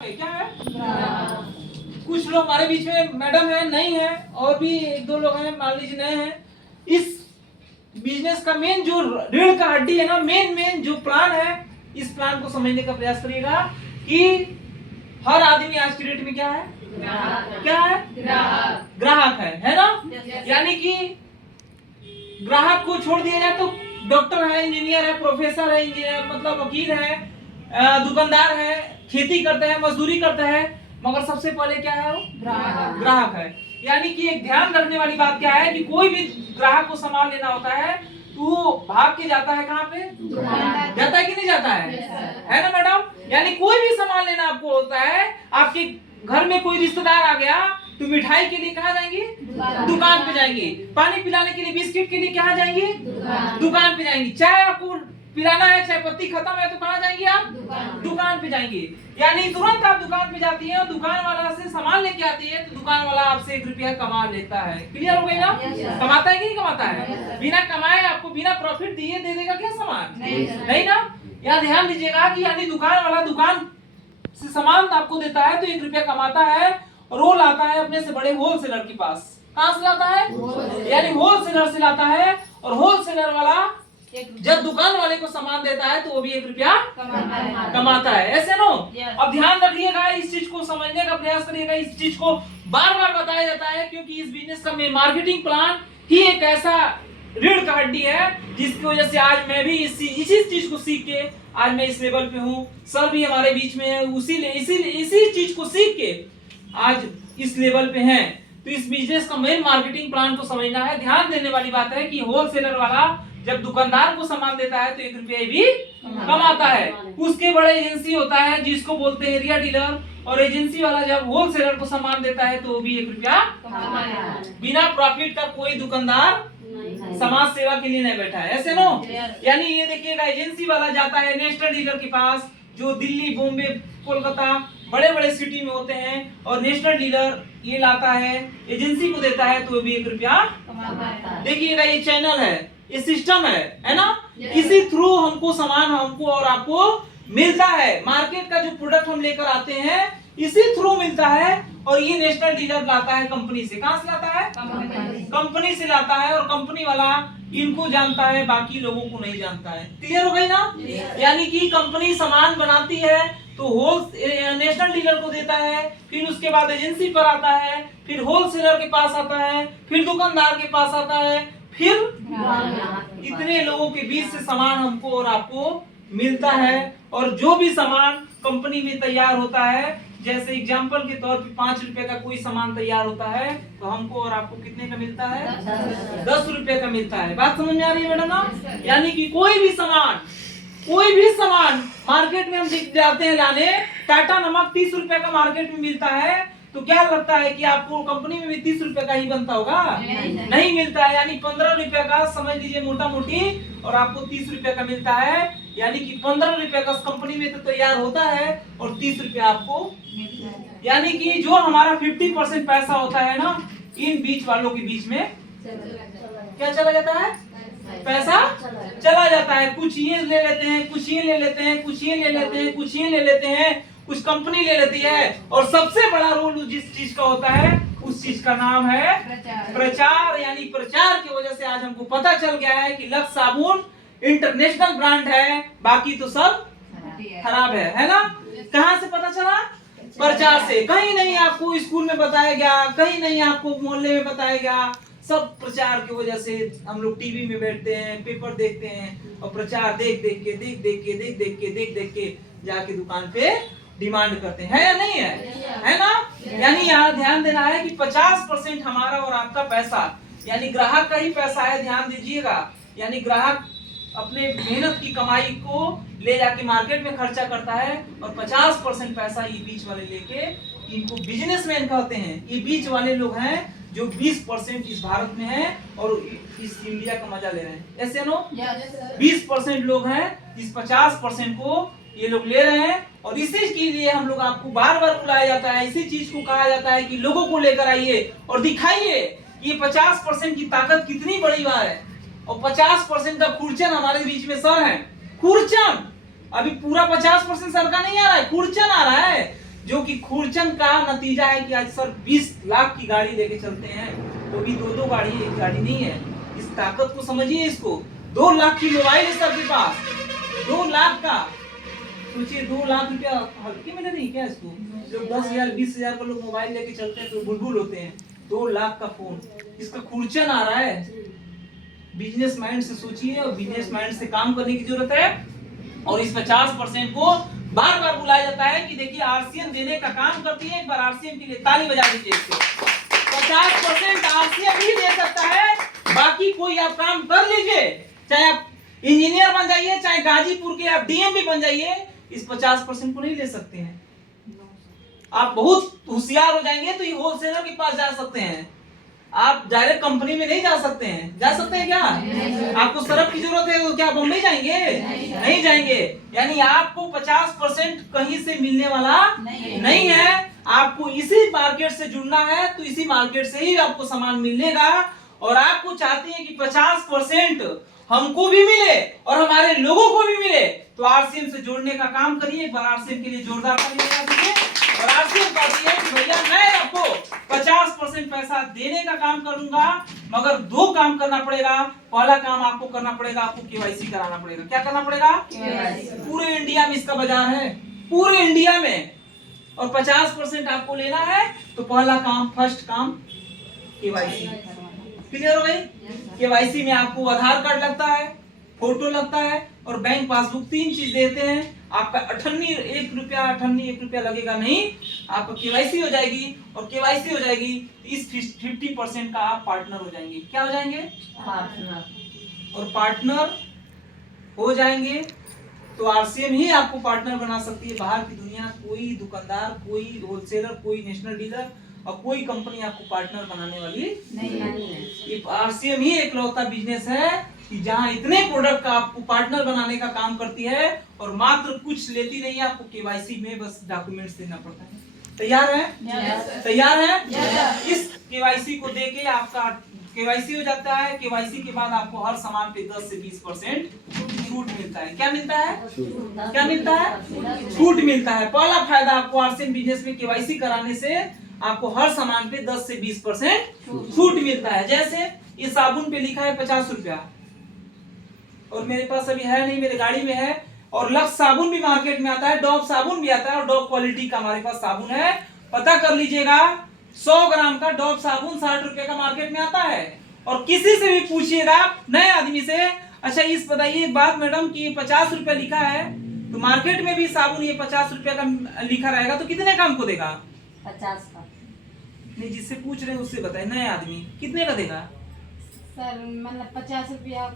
क्या है? कुछ लोग हमारे बीच में मैडम है, नहीं है, और भी एक दो लोग हैं, मान लीजिए नए हैं। इस बिजनेस का मेन जो रीढ़ का हड्डी है ना, मेन जो प्लान है, इस प्लान को समझने का प्रयास करिएगा कि हर आदमी आज की डेट में क्या है? क्या है? ग्राहक है ना? यानी कि ग्राहक को छोड़ दिया जाए तो डॉक्टर है, इंजीनियर है, प्रोफेसर है, इंजीनियर मतलब वकील है, दुकानदार है, खेती करते हैं, मजदूरी करते हैं, मगर सबसे पहले क्या है? वो ग्राहक है। यानी कि एक ध्यान रखने वाली बात क्या है कि कोई भी ग्राहक को सामान लेना होता है तो भाग के जाता है कहाँ पे? जाता है कि नहीं जाता है ना मैडम? यानी कोई भी सामान लेना आपको होता है, आपके घर में कोई रिश्तेदार आ गया तो मिठाई के लिए कहाँ जाएंगी? दुकान पे जाएंगी। पानी पिलाने के लिए, बिस्किट के लिए कहाँ जाएंगी? दुकान पे जाएंगी। चाय आपको पिलाना है, चाय पत्ती खत्म है तो कहाँ जाएंगी आप? दुकान पे जाएंगी। यानी तुरंत आप दुकान पे जाती है और दुकान वाला से सामान लेके आती है तो दुकान वाला आपसे 1 रुपया कमा लेता है। क्लियर हो गई ना? कमाता है कि नहीं कमाता है? बिना कमाए आपको बिना प्रॉफिट दिए दे देगा क्या सामान? नहीं ना? यहाँ ध्यान दीजिएगा कि यानी दुकान वाला दुकान से सामान आपको देता है तो 1 रुपया कमाता है और वो लाता है अपने से बड़े होलसेलर के पास। कहाँ से लाता है? यानी होलसेलर से लाता है, और होलसेलर वाला जब दुकान वाले को सामान देता है तो वो भी 1 रुपया कमाता है। ऐसे नो? अब ध्यान रखिएगा, इस चीज को समझने का प्रयास करिएगा। इस चीज को बार बार बताया जाता है क्योंकि इस बिजनेस का मार्केटिंग प्लान ही एक ऐसा रीढ़ का हड्डी है जिसकी वजह से आज मैं भी इसी चीज को सीख के आज मैं इस लेवल पे हूँ। सर भी हमारे बीच में है, इसी चीज को सीख के आज इस लेवल पे हैं। तो इस बिजनेस का मेन मार्केटिंग प्लान को समझना है। ध्यान देने वाली बात है कि होलसेलर वाला जब दुकानदार को सामान देता है तो 1 रुपया भी कमाता है। उसके बड़े एजेंसी होता है जिसको बोलते हैं एरिया डीलर, और एजेंसी वाला जब होलसेलर को सामान देता है तो वो भी 1 रुपया बिना प्रॉफिट का कोई दुकानदार समाज सेवा के लिए नहीं बैठा है। ऐसे नो? यानी ये देखिएगा, एजेंसी वाला जाता है नेशनल डीलर के पास जो दिल्ली, बॉम्बे, कोलकाता बड़े बड़े सिटी में होते हैं, और नेशनल डीलर ये लाता है एजेंसी को देता है तो वो भी 1 रुपया। देखिएगा ये चैनल है, ये सिस्टम है ना? किसी थ्रू हमको सामान हमको और आपको मिलता है। मार्केट का जो प्रोडक्ट हम लेकर आते हैं इसी थ्रू मिलता है, और ये नेशनल डीलर लाता है कंपनी से। कहां से लाता है? कंपनी से लाता है, और कंपनी वाला इनको जानता है, बाकी लोगों को नहीं जानता है। क्लियर हो गई ना? यानी कि कंपनी सामान बनाती है तो नेशनल डीलर को देता है, फिर उसके बाद एजेंसी पर आता है, फिर होलसेलर के पास आता है, फिर दुकानदार के पास आता है, फिर इतने लोगों के बीच से सामान हमको और आपको मिलता है। और जो भी सामान कंपनी में तैयार होता है, जैसे एग्जांपल के तौर पे 5 रुपए का कोई सामान तैयार होता है तो हमको और आपको कितने का मिलता है? 10 रुपए का मिलता है। बात समझ में आ रही है मैडम ना? यानी कि कोई भी सामान मार्केट में हम जाते हैं लाने, टाटा नमक 30 रुपए का मार्केट में मिलता है, तो क्या लगता है कि आपको कंपनी में भी 30 रुपए का ही बनता होगा? नहीं मिलता है। यानी 15 रुपए का समझ लीजिए मोटा मोटी, और आपको 30 रुपए का मिलता है। यानी कि 15 रुपए का कंपनी में तो तैयार होता है और 30 रुपए आपको। यानी कि जो हमारा 50% पैसा होता है ना, इन बीच वालों के बीच में क्या चला जाता है? पैसा चला जाता है। कुछ ये ले लेते हैं, कुछ ये ले लेते हैं, कुछ ये ले लेते हैं, कुछ ये ले लेते हैं, कुछ कंपनी ले लेती है, और सबसे बड़ा रोल जिस चीज का होता है उस चीज का नाम है प्रचार। यानी प्रचार की वजह से आज हमको पता चल गया है कि लक्स साबुन इंटरनेशनल ब्रांड है, बाकी तो सब खराब है ना? कहाँ से पता चला? प्रचार से। कहीं नहीं आपको स्कूल में बताया गया, कहीं नहीं आपको मोहल्ले में बताया गया, सब प्रचार की वजह से। हम लोग टीवी में बैठते हैं, पेपर देखते हैं, और प्रचार देख देख के जाके दुकान पे डिमांड करते हैं, है या नहीं है ना? यानी यहाँ ध्यान देना है कि 50% हमारा और आपका पैसा, यानी ग्राहक का ही पैसा है। ध्यान दीजिएगा, यानी ग्राहक अपने मेहनत की कमाई को ले जाके मार्केट में खर्चा करता है, और 50% पैसा ये बीच वाले लेके, इनको बिजनेसमैन कहते हैं। ये बीच वाले लोग हैं जो 20% इस भारत में हैं और इस इंडिया का मजा ले रहे हैं। ऐसे नो? 20% लोग हैं, इस 50% को ये लोग ले रहे हैं, और इसी के लिए हम लोग आपको बार बार बुलाया जाता है। इसी चीज को कहा जाता है कि लोगों को लेकर आइए और दिखाइए ये 50% की ताकत कितनी बड़ी बात है। और 50% का खुरचन हमारे बीच में सर है। खुरचन अभी पूरा 50% सर का नहीं आ रहा है, खुरचन आ रहा है। जो कि खुरचन का नतीजा है कि आज सर 20 लाख की गाड़ी लेके चलते हैं, वो भी दो गाड़ी है, एक गाड़ी नहीं है। इस ताकत को समझिए। इसको 2 लाख की मोबाइल है सर के पास, 2 लाख का। सोचिए 2 लाख रुपया हल्के में नहीं क्या इसको। जब 10,000 20,000 का लोग मोबाइल लेके चलते हैं तो बुलबुल होते हैं। 2 लाख का फोन, इसका खुरचन आ रहा है। बिजनेस माइंड से सोचिए और बिजनेस माइंड से काम करने की जरूरत है। और इस 50% को बार बार बुलाया जाता है कि देखिए आरसीएम देने का काम करती है। एक बार आरसीएम के लिए ताली बजा दीजिए। 50% आरसीएम ही दे सकता है, बाकी कोई आप काम कर लीजिए, चाहे आप इंजीनियर बन जाइए, चाहे गाजीपुर के आप डीएम भी बन जाइए, इस 50% को नहीं ले सकते हैं। आप बहुत होशियार हो जाएंगे तो ये होलसेलर के पास जा सकते हैं। आप डायरेक्ट कंपनी में नहीं जा सकते हैं। जा सकते हैं क्या? आपको सरफ की जरूरत है तो क्या बम्बई जाएंगे? नहीं जाएंगे। यानी आपको 50% कहीं से मिलने वाला नहीं है। आपको इसी मार्केट से जुड़ना है तो इसी मार्केट से ही आपको सामान मिलेगा। और आपको चाहते हैं कि 50% हमको भी मिले और हमारे लोगों को भी मिले, तो आरसीएम से जोड़ने का काम करिए। एक बार आरसीएम के लिए जोरदार ताली बजा दीजिए। और आरसीएम कहती है कि भैया मैं आपको 50% पैसा देने का काम करूंगा, मगर 2 काम करना पड़ेगा। पहला काम आपको करना पड़ेगा, आपको केवाईसी कराना पड़ेगा। क्या करना पड़ेगा? पूरे इंडिया में इसका बाजार है, पूरे इंडिया में। और 50% आपको लेना है तो पहला काम, फर्स्ट काम केवाईसी। क्लियर हो गई? केवाईसी में आपको आधार कार्ड लगता है, फोटो लगता है और बैंक पासबुक, 3 चीज देते हैं। आपका अठन्नी 1 रुपया लगेगा नहीं, आपका केवाईसी हो जाएगी। और केवाईसी हो जाएगी इस 50% का आप पार्टनर हो जाएंगे। क्या हो जाएंगे? पार्टनर। और पार्टनर हो जाएंगे तो आरसीएम ही आपको पार्टनर बना सकती है। बाहर की दुनिया कोई दुकानदार, कोई होलसेलर, कोई नेशनल डीलर और कोई कंपनी आपको पार्टनर बनाने वाली नहीं है। ये आरसीएम ही एकलौता बिजनेस है कि जहां इतने प्रोडक्ट का आपको पार्टनर बनाने का काम करती है और मात्र कुछ लेती नहीं है। आपको केवाईसी में बस डॉक्यूमेंट्स देना पड़ता है। तैयार है? तैयार है? इस केवाईसी को देके आपका केवाईसी हो जाता है। केवाईसी के बाद आपको हर सामान पे 10 से 20% छूट मिलता है। क्या मिलता है? क्या मिलता है? छूट मिलता है। पहला फायदा आपको आरसीएम बिजनेस में केवाईसी कराने से आपको हर सामान पे 10 से 20% छूट मिलता है। जैसे ये साबुन पे लिखा है 50 रुपया और मेरे पास अभी है नहीं, मेरे गाड़ी में है। और लक्स साबुन भी मार्केट में आता है, डॉव साबुन भी आता है और डॉव क्वालिटी का हमारे पास साबुन है। पता कर लीजिएगा, 100 ग्राम का डॉव साबुन 60 रुपए का मार्केट में आता है। और किसी से भी पूछिएगा नए आदमी से, अच्छा इस बताइए एक बात मैडम कि 50 रुपया लिखा है तो मार्केट में भी साबुन ये 50 रुपया का लिखा रहेगा तो कितने का हमको देगा? 50 का। नहीं, जिससे पूछ रहे हैं उससे बताए, नए आदमी कितने का देगा? सर मतलब 50 रुपया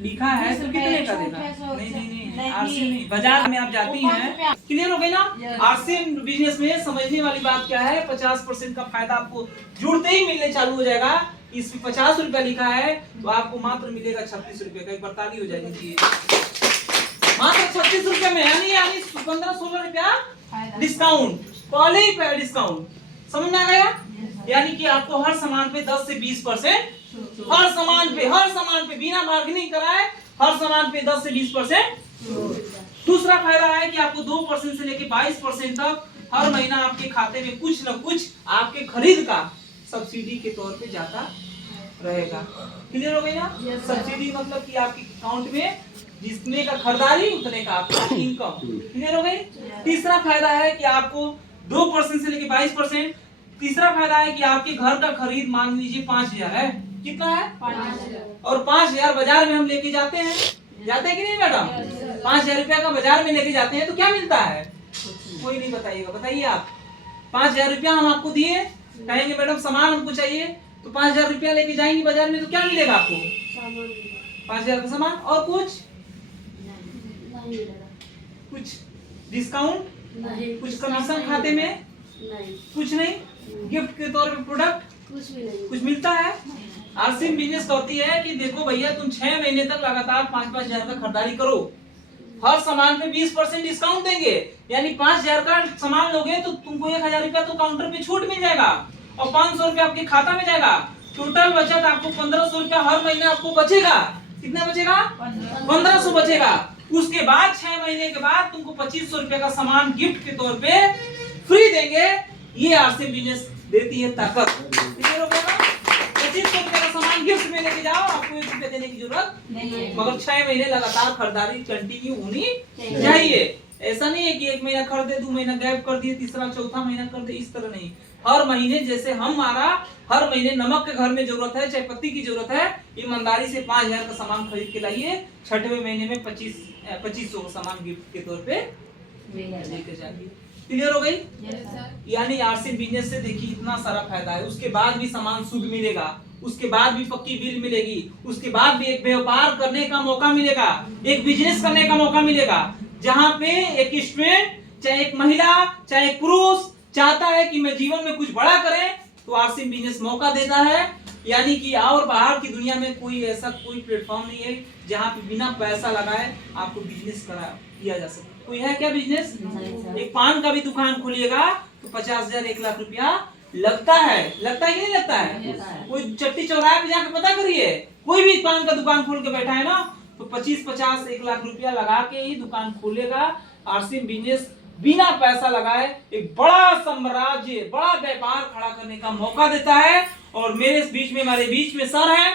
लिखा है तो कितने का देगा? नहीं, आरसीएम नहीं। बाजार में आप जाती हैं, क्लियर हो गई ना? आरसीएम बिजनेस में समझने वाली बात क्या है, 50% का फायदा आपको जुड़ते ही मिलने चालू हो जाएगा। इसमें 50 रुपया लिखा है तो आपको मात्र मिलेगा 36 रुपए का। एक बार ताली हो जाएगी। मात्र 36 रुपए में, यानी 15-16 रुपया डिस्काउंट, पहले ही पे डिस्काउंट। समझ में आ गया? यानी कि आपको हर सामान पे 10 से 20% हर सामान पे बिना बार्गेनिंग कराए हर सामान पे 10 से 20%। दूसरा फायदा है कि आपको 2% से लेके 22% तक हर महीना आपके खाते में कुछ न कुछ आपके खरीद का सब्सिडी के तौर पे जाता रहेगा। क्लियर हो गई ना? सब्सिडी मतलब कि आपके अकाउंट में जितने का खरीदारी उतने का आपका इनकम। क्लियर हो गई? तीसरा फायदा है कि आपको 2% से लेके 22%। तीसरा फायदा है कि आपके घर का खरीद मान लीजिए 5000 है। कितना है? 5000। और 5000 बाजार में हम लेके जाते हैं कि नहीं मैडम? 5000 रुपया का बाजार में लेके जाते हैं तो क्या मिलता है? कोई नहीं बताइएगा, बताइए आप। 5000 रुपया हम आपको दिए, कहेंगे मैडम सामान हमको चाहिए, तो 5000 रुपया लेके जाएंगे बाजार में तो क्या मिलेगा आपको? 5000 का सामान और कुछ डिस्काउंट, कुछ कमीशन खाते में, कुछ नहीं, गिफ्ट के तौर पे प्रोडक्ट कुछ मिलता है। आरसीएम बिजनेस कहती है कि देखो भैया तुम 6 महीने तक लगातार 5-5 हजार का खरीदारी करो, हर सामान पे 20% डिस्काउंट देंगे। यानी 5000 का सामान लोगे तो तुमको 1000 रुपया तो काउंटर पे छूट मिल जाएगा और 500 रुपया आपके खाता में जाएगा। टोटल बचत आपको 1500 रुपया हर महीने आपको बचेगा। कितना बचेगा? 1500 बचेगा। उसके बाद 6 महीने के बाद तुमको 2500 रुपए का सामान गिफ्ट के तौर पे फ्री देंगे। लेंगे, ये आरसीएम बिजनेस देती है ताकत। क्लियर हो गया ना? 2500 रुपए का सामान गिफ्ट में लेके जाओ, आपको 1 रुपए देने की जरूरत नहीं है। मगर 6 महीने लगातार खरीदारी कंटिन्यू होनी चाहिए। ऐसा नहीं है कि 1 महीना खरीदे, 2 महीना गैप कर दिए, तीसरा चौथा महीना कर दे, इस तरह नहीं। हर महीने जैसे हमारा हर महीने नमक के घर में जरूरत है, चाय पत्ती की जरूरत है, ईमानदारी से 5000 का सामान खरीद के लाइए, 6वें महीने में 2500 का सामान गिफ्ट के तौर पे लेके जाइए। क्लियर हो गई? यानी आरसीएम बिजनेस से देखिए इतना सारा फायदा है। उसके बाद भी सामान शुद्ध मिलेगा, उसके बाद भी पक्की बिल मिलेगी, उसके बाद भी एक व्यापार करने का मौका मिलेगा, एक बिजनेस करने का मौका मिलेगा, जहां पे एक स्टूडेंट, चाहे एक महिला, चाहे एक पुरुष चाहता है कि मैं जीवन में कुछ बड़ा करें, तो आरसीएम बिजनेस मौका देता है। यानी कि और बाहर की दुनिया में कोई ऐसा कोई प्लेटफॉर्म नहीं है जहां पे बिना पैसा लगाए आपको बिजनेस किया जा सकता। कोई है क्या बिजनेस? एक पान का भी दुकान खोलिएगा तो 50,000 1 लाख रुपया लगता है कि नहीं लगता है? कोई चट्टी चौराहे पे जाकर पता करिए, कोई भी पान का दुकान खोल के बैठा है ना, तो 25-50 1 लाख रुपया लगा के ही दुकान खोलेगा। आरसीएम बिजनेस बिना पैसा लगाए एक बड़ा साम्राज्य, बड़ा व्यापार खड़ा करने का मौका देता है। और मेरे बीच में, हमारे बीच में सर है